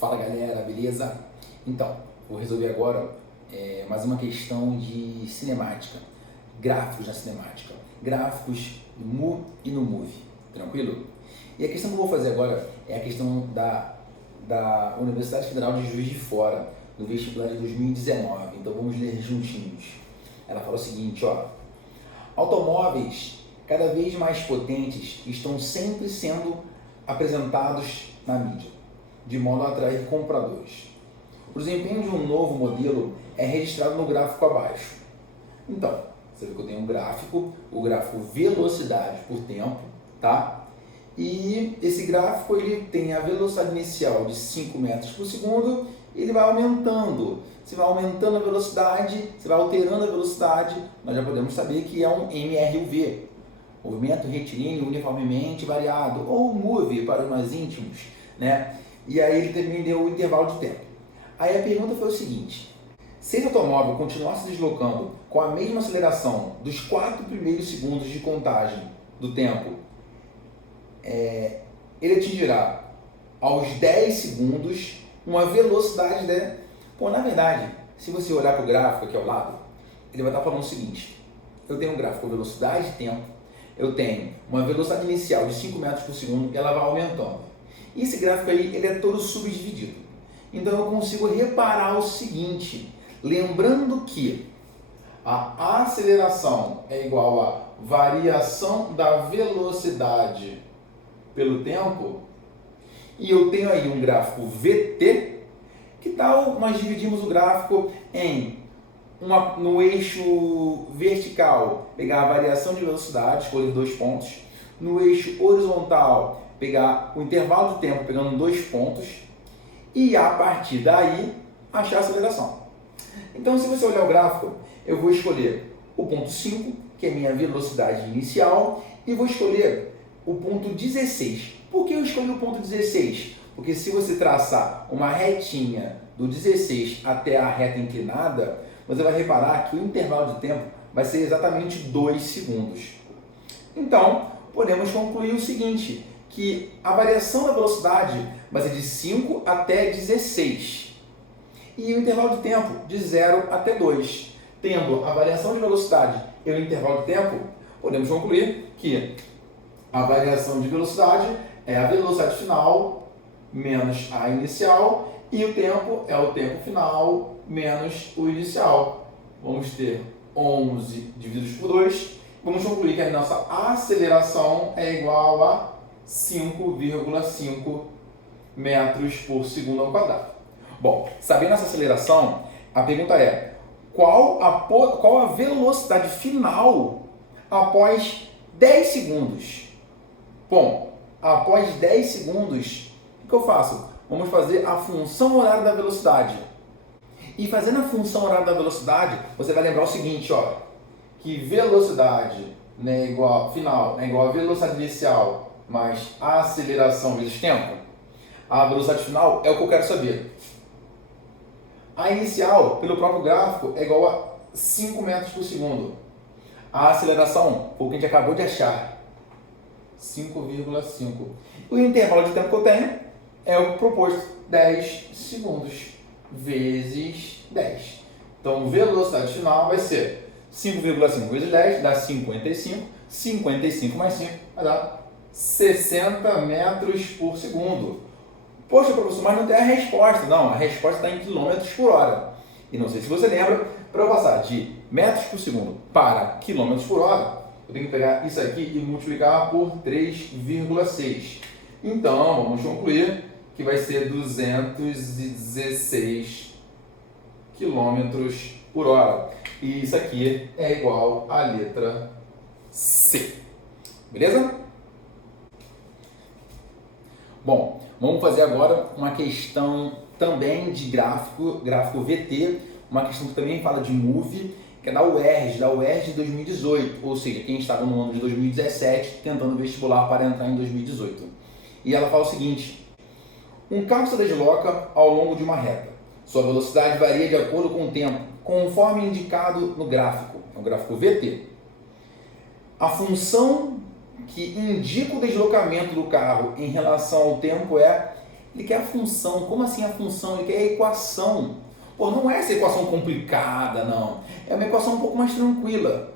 Fala galera, beleza? Então, vou resolver agora mais uma questão de cinemática, gráficos na cinemática, gráficos no Mu e no Move, tranquilo? E a questão que eu vou fazer agora é a questão da Universidade Federal de Juiz de Fora, no vestibular de 2019, então vamos ler juntinhos. Ela fala o seguinte, ó: automóveis cada vez mais potentes estão sempre sendo apresentados na mídia, de modo a atrair compradores. O desempenho de um novo modelo é registrado no gráfico abaixo. Então, você vê que eu tenho um gráfico, o gráfico velocidade por tempo, tá? E esse gráfico ele tem a velocidade inicial de 5 metros por segundo, e ele vai aumentando. Você vai aumentando a velocidade, você vai alterando a velocidade, nós já podemos saber que é um MRUV, movimento retilíneo uniformemente variado, ou MOVE para os mais íntimos, né? E aí ele também deu o intervalo de tempo. Aí a pergunta foi o seguinte: se esse automóvel continuar se deslocando com a mesma aceleração dos 4 primeiros segundos de contagem do tempo, ele atingirá aos 10 segundos uma velocidade, né? Pô, na verdade, se você olhar para o gráfico aqui ao lado, ele vai estar falando o seguinte: eu tenho um gráfico com velocidade e tempo, eu tenho uma velocidade inicial de 5 metros por segundo e ela vai aumentando. E esse gráfico aí, ele é todo subdividido. Então eu consigo reparar o seguinte, lembrando que a aceleração é igual a variação da velocidade pelo tempo, e eu tenho aí um gráfico VT. Que tal nós dividimos o gráfico no eixo vertical, pegar a variação de velocidade, escolher 2 pontos, no eixo horizontal, pegar o intervalo de tempo, pegando 2 pontos, e a partir daí, achar a aceleração. Então, se você olhar o gráfico, eu vou escolher o ponto 5, que é minha velocidade inicial, e vou escolher o ponto 16. Por que eu escolhi o ponto 16? Porque se você traçar uma retinha do 16 até a reta inclinada, você vai reparar que o intervalo de tempo vai ser exatamente 2 segundos. Então, podemos concluir o seguinte, que a variação da velocidade vai ser de 5 até 16 e o intervalo de tempo de 0 até 2. Tendo a variação de velocidade e o intervalo de tempo, podemos concluir que a variação de velocidade é a velocidade final menos a inicial e o tempo é o tempo final menos o inicial. Vamos ter 11 divididos por 2. Vamos concluir que a nossa aceleração é igual a 5,5 metros por segundo ao quadrado. Bom, sabendo essa aceleração, a pergunta é: qual a velocidade final após 10 segundos? Bom, após 10 segundos, o que eu faço? Vamos fazer a função horária da velocidade. E fazendo a função horária da velocidade, você vai lembrar o seguinte, ó, que velocidade, né, final é igual a velocidade inicial mais a aceleração vezes tempo. A velocidade final é o que eu quero saber. A inicial, pelo próprio gráfico, é igual a 5 metros por segundo. A aceleração, foi o que a gente acabou de achar, 5,5. O intervalo de tempo que eu tenho é o proposto, 10 segundos vezes 10. Então, velocidade final vai ser 5,5 vezes 10, dá 55. 55 mais 5 vai dar 60 metros por segundo. Poxa, professor, mas não tem a resposta. Não, a resposta está em quilômetros por hora. E não sei se você lembra, para eu passar de metros por segundo para quilômetros por hora, eu tenho que pegar isso aqui e multiplicar por 3,6. Então, vamos concluir que vai ser 216 quilômetros por hora. E isso aqui é igual à letra C. Beleza? Bom, vamos fazer agora uma questão também de gráfico VT, uma questão que também fala de MOVE, que é da UERJ de 2018, ou seja, quem estava no ano de 2017 tentando vestibular para entrar em 2018. E ela fala o seguinte: um carro se desloca ao longo de uma reta. Sua velocidade varia de acordo com o tempo, conforme indicado no gráfico, é o gráfico VT. A função que indica o deslocamento do carro em relação ao tempo é Ele quer a função. Como assim a função? Ele quer a equação. Pô, não é essa equação complicada, não. É uma equação um pouco mais tranquila.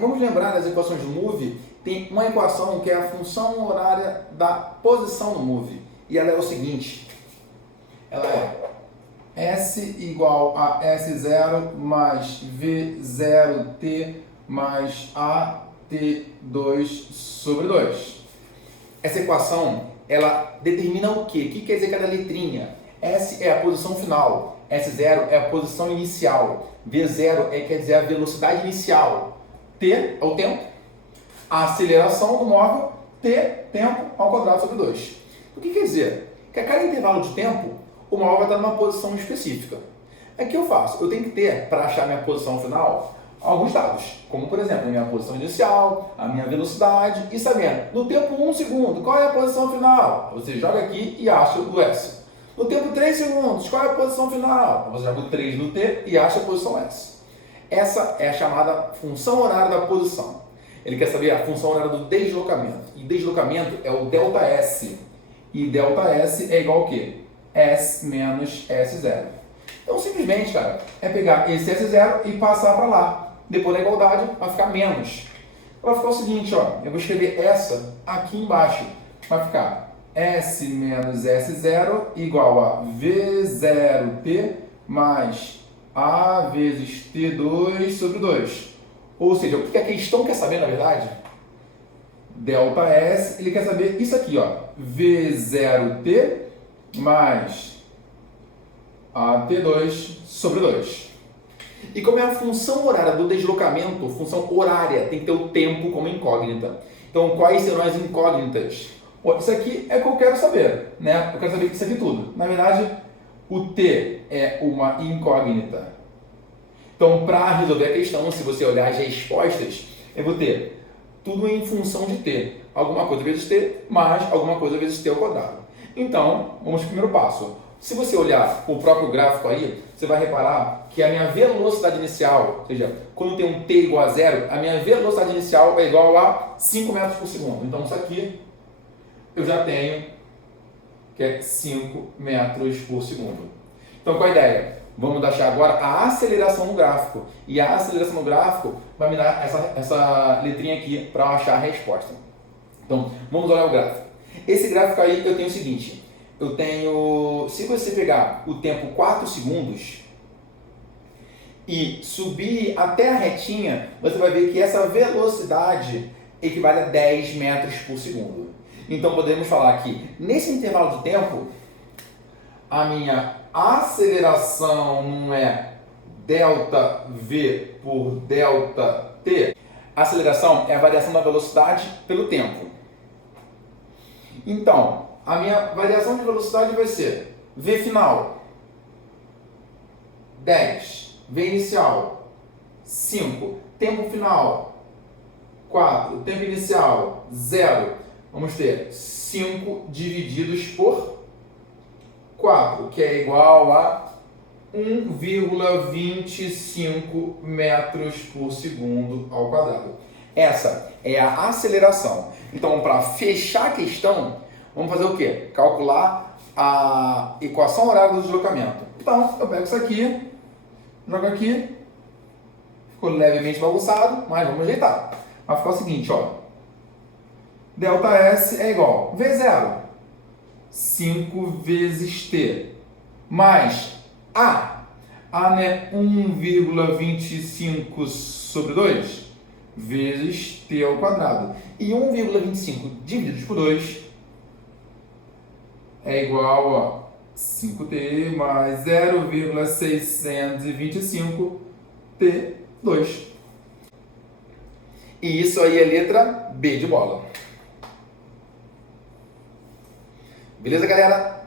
Vamos lembrar das equações do move. Tem uma equação que é a função horária da posição no move. E ela é o seguinte. Ela é S igual a S0 mais V0T mais AT2 sobre 2. Essa equação, ela determina o quê? O que quer dizer cada letrinha? S é a posição final, S0 é a posição inicial, V0 quer dizer a velocidade inicial, T é o tempo, a aceleração do móvel, T, tempo ao quadrado sobre 2. O que quer dizer? Que a cada intervalo de tempo, o móvel vai estar numa posição específica. O que eu faço? Eu tenho que ter, para achar minha posição final, alguns dados, como por exemplo, a minha posição inicial, a minha velocidade, e sabendo, no tempo 1 segundo, qual é a posição final? Você joga aqui e acha o S. No tempo 3 segundos, qual é a posição final? Você joga o 3 no T e acha a posição S. Essa é a chamada função horária da posição. Ele quer saber a função horária do deslocamento. E deslocamento é o ΔS. E ΔS é igual ao quê? S menos S0. Então, simplesmente, cara, é pegar esse S0 e passar para lá. Depois da igualdade, vai ficar menos. Vai ficar o seguinte, ó, eu vou escrever essa aqui embaixo. Vai ficar S menos S0 igual a V0T mais A vezes T2 sobre 2. Ou seja, o que a questão quer saber, na verdade? ΔS, ele quer saber isso aqui, ó, V0T mais AT2 sobre 2. E como é a função horária do deslocamento, função horária tem que ter o tempo como incógnita. Então, quais serão as incógnitas? Pô, isso aqui é o que eu quero saber, né? Eu quero saber isso aqui tudo. Na verdade, o T é uma incógnita. Então, para resolver a questão, se você olhar as respostas, eu vou ter tudo em função de T. Alguma coisa vezes T, mais alguma coisa vezes T ao quadrado. Então, vamos para o primeiro passo. Se você olhar o próprio gráfico aí, você vai reparar que a minha velocidade inicial, ou seja, quando tem um T igual a zero, a minha velocidade inicial é igual a 5 metros por segundo. Então, isso aqui eu já tenho que é 5 metros por segundo. Então, qual a ideia? Vamos achar agora a aceleração no gráfico. E a aceleração no gráfico vai me dar essa letrinha aqui para achar a resposta. Então, vamos olhar o gráfico. Esse gráfico aí eu tenho o seguinte. Eu tenho, se você pegar o tempo 4 segundos e subir até a retinha, você vai ver que essa velocidade equivale a 10 metros por segundo. Então, podemos falar que nesse intervalo de tempo, a minha aceleração não é ΔV por ΔT. A aceleração é a variação da velocidade pelo tempo. Então, a minha variação de velocidade vai ser V final, 10. V inicial, 5. Tempo final, 4. Tempo inicial, 0. Vamos ter 5 divididos por 4, que é igual a 1,25 metros por segundo ao quadrado. Essa é a aceleração. Então, para fechar a questão, vamos fazer o quê? Calcular a equação horária do deslocamento. Então, eu pego isso aqui, jogo aqui, ficou levemente bagunçado, mas vamos ajeitar. Vai ficar o seguinte, ó. ΔS é igual a V0, 5 vezes T, mais A. A, né? 1,25 sobre 2, vezes T ao quadrado. E 1,25 divididos por 2 é igual a 5T mais 0,625 T2. E isso aí é letra B de bola. Beleza, galera?